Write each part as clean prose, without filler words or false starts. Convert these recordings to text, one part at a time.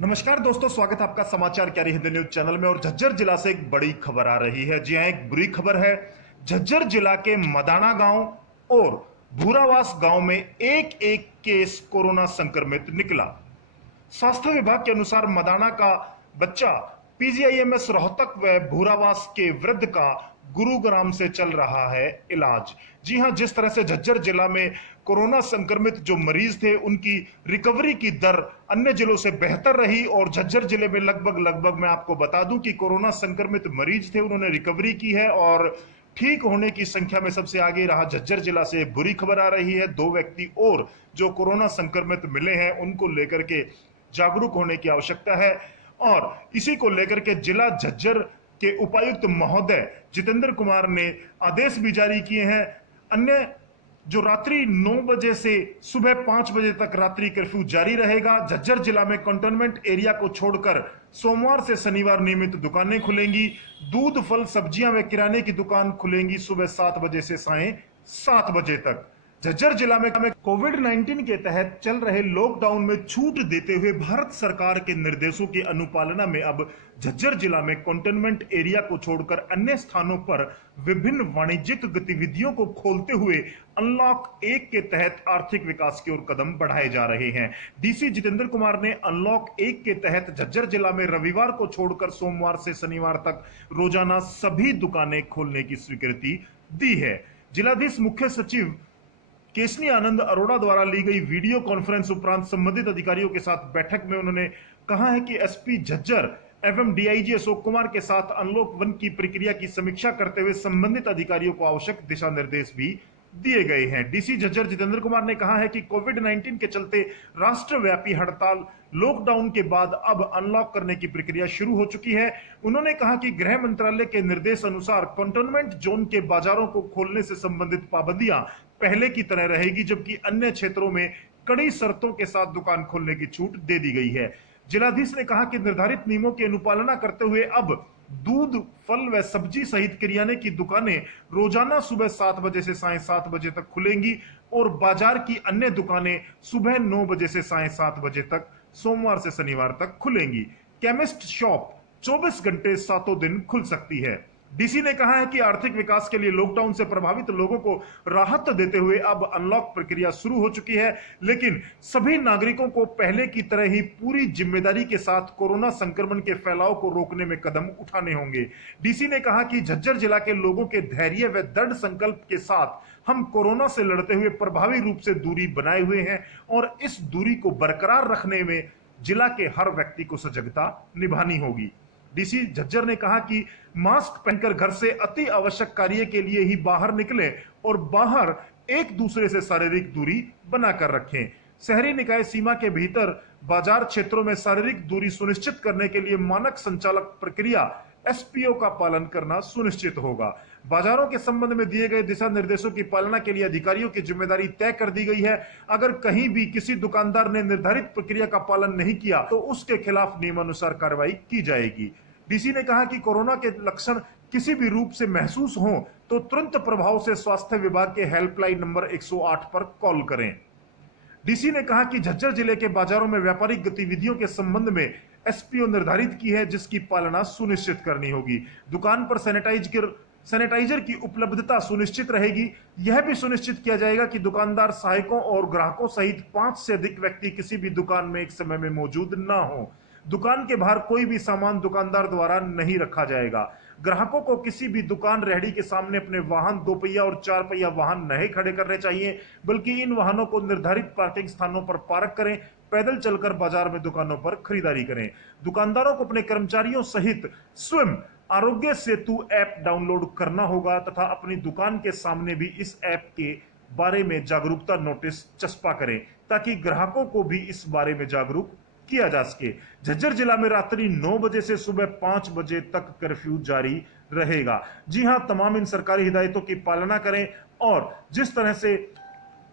नमस्कार दोस्तों, स्वागत है आपका समाचार क्यारी हिंदी न्यूज चैनल में। और झज्जर जिला से एक बड़ी खबर आ रही है। जी हां, एक बुरी खबर है। झज्जर जिला के मदाना गांव और भूरावास गांव में एक एक केस कोरोना संक्रमित निकला। स्वास्थ्य विभाग के अनुसार मदाना का बच्चा पीजीआईएमएस रोहतक व भूरावास के वृद्ध का गुरुग्राम से चल रहा है इलाज। जी हां, जिस तरह से झज्जर जिला में कोरोना संक्रमित जो मरीज थे उनकी रिकवरी की दर अन्य जिलों से बेहतर रही और झज्जर जिले में लगभग मैं आपको बता दूं कि कोरोना संक्रमित मरीज थे, उन्होंने रिकवरी की है और ठीक होने की संख्या में सबसे आगे रहा झज्जर जिला से। बुरी खबर आ रही है, 2 व्यक्ति और जो कोरोना संक्रमित मिले हैं उनको लेकर के जागरूक होने की आवश्यकता है। और इसी को लेकर के जिला झज्जर के उपायुक्त महोदय जितेंद्र कुमार ने आदेश भी जारी किए हैं। अन्य जो रात्रि 9 बजे से सुबह 5 बजे तक रात्रि कर्फ्यू जारी रहेगा। झज्जर जिला में कंटेनमेंट एरिया को छोड़कर सोमवार से शनिवार नियमित दुकानें खुलेंगी। दूध, फल, सब्जियां व किराने की दुकान खुलेंगी सुबह 7 बजे से सायं 7 बजे तक। झज्जर जिला में कोविड-19 के तहत चल रहे लॉकडाउन में छूट देते हुए भारत सरकार के निर्देशों की अनुपालना में अब झज्जर जिला में कंटेनमेंट एरिया को छोड़कर अन्य स्थानों पर विभिन्न वाणिज्यिक गतिविधियों को खोलते हुए अनलॉक 1 के तहत आर्थिक विकास की ओर कदम बढ़ाए जा रहे हैं। डीसी जितेंद्र कुमार ने अनलॉक 1 के तहत झज्जर जिला में रविवार को छोड़कर सोमवार से शनिवार तक रोजाना सभी दुकानें खोलने की स्वीकृति दी है। जिलाधीश मुख्य सचिव केशनी आनंद अरोड़ा द्वारा ली गई वीडियो कॉन्फ्रेंस उपरांत संबंधित अधिकारियों के साथ बैठक में उन्होंने कहा है कि एसपी झज्जर एवं डीआईजी अशोक कुमार के साथ अनलॉक 1 की प्रक्रिया की समीक्षा करते हुए संबंधित अधिकारियों को आवश्यक दिशा निर्देश भी दिए गए हैं। डीसी झज्जर जितेंद्र कुमार ने कहा है कि कोविड-19 के चलते राष्ट्रव्यापी हड़ताल लॉकडाउन के बाद अब अनलॉक करने की प्रक्रिया शुरू हो चुकी है। उन्होंने कहा कि गृह मंत्रालय के निर्देश अनुसार कंटेनमेंट जोन के बाजारों को खोलने से संबंधित पाबंदियां पहले की तरह रहेगी, जबकि अन्य क्षेत्रों में कड़ी शर्तों के साथ दुकान खोलने की छूट दे दी गई है। जिलाधीश ने कहा कि निर्धारित नियमों की अनुपालना करते हुए अब दूध, फल व सब्जी सहित किराने की दुकानें रोजाना सुबह 7 बजे से सायं 7 बजे तक खुलेंगी और बाजार की अन्य दुकानें सुबह 9 बजे से सायं 7 बजे तक सोमवार से शनिवार तक खुलेंगी। केमिस्ट शॉप 24 घंटे 7 दिन खुल सकती है। डीसी ने कहा है कि आर्थिक विकास के लिए लॉकडाउन से प्रभावित लोगों को राहत देते हुए अब अनलॉक प्रक्रिया शुरू हो चुकी है, लेकिन सभी नागरिकों को पहले की तरह ही पूरी जिम्मेदारी के साथ कोरोना संक्रमण के फैलाव को रोकने में कदम उठाने होंगे। डीसी ने कहा कि झज्जर जिला के लोगों के धैर्य व दृढ़ संकल्प के साथ हम कोरोना से लड़ते हुए प्रभावी रूप से दूरी बनाए हुए हैं और इस दूरी को बरकरार रखने में जिला के हर व्यक्ति को सजगता निभानी होगी। डीसी झज्जर ने कहा कि मास्क पहनकर घर से अति आवश्यक कार्य के लिए ही बाहर निकलें और बाहर एक दूसरे से शारीरिक दूरी बनाकर रखें। शहरी निकाय सीमा के भीतर बाजार क्षेत्रों में शारीरिक दूरी सुनिश्चित करने के लिए मानक संचालक प्रक्रिया एसपीओ का पालन करना सुनिश्चित होगा। बाजारों के संबंध में दिए गए दिशा निर्देशों की पालना के लिए अधिकारियों की जिम्मेदारी तय कर दी गई है। अगर कहीं भी किसी दुकानदार ने निर्धारित प्रक्रिया का पालन नहीं किया तो उसके खिलाफ नियमानुसार कार्रवाई की जाएगी। डीसी ने कहा कि कोरोना के लक्षण किसी भी रूप से महसूस हो तो तुरंत प्रभाव से स्वास्थ्य विभाग के हेल्पलाइन नंबर 108 पर कॉल करें। डीसी ने कहा कि झज्जर जिले के बाजारों में व्यापारिक गतिविधियों के संबंध में एसपीओ निर्धारित की है, जिसकी पालना सुनिश्चित करनी होगी। दुकान पर सैनिटाइजर की उपलब्धता सुनिश्चित रहेगी। यह भी सुनिश्चित किया जाएगा कि दुकानदार, सहायकों और ग्राहकों सहित 5 से अधिक व्यक्ति किसी भी दुकान में एक समय में मौजूद न हो। दुकान के बाहर कोई भी सामान दुकानदार द्वारा नहीं रखा जाएगा। ग्राहकों को किसी भी दुकान, रेहड़ी के सामने अपने वाहन 2 पहिया और 4 पहिया वाहन नहीं खड़े करने चाहिए, बल्कि इन वाहनों को निर्धारित पार्किंग स्थानों पर पार्क करें। पैदल चलकर बाजार में दुकानों पर खरीदारी करें। दुकानदारों को अपने कर्मचारियों सहित स्वयं आरोग्य सेतु ऐप डाउनलोड करना होगा तथा अपनी दुकान के सामने भी इस ऐप के बारे में जागरूकता नोटिस चस्पा करें, ताकि ग्राहकों को भी इस बारे में जागरूक किया जा सके। झज्जर जिला में रात्रि 9 बजे से सुबह 5 बजे तक कर्फ्यू जारी रहेगा। जी हां, तमाम इन सरकारी हिदायतों की पालना करें और जिस तरह से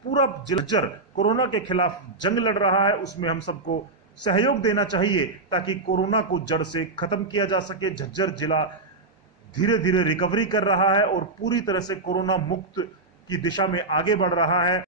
पूरा झज्जर कोरोना के खिलाफ जंग लड़ रहा है उसमें हम सबको सहयोग देना चाहिए, ताकि कोरोना को जड़ से खत्म किया जा सके। झज्जर जिला धीरे धीरे रिकवरी कर रहा है और पूरी तरह से कोरोना मुक्त की दिशा में आगे बढ़ रहा है।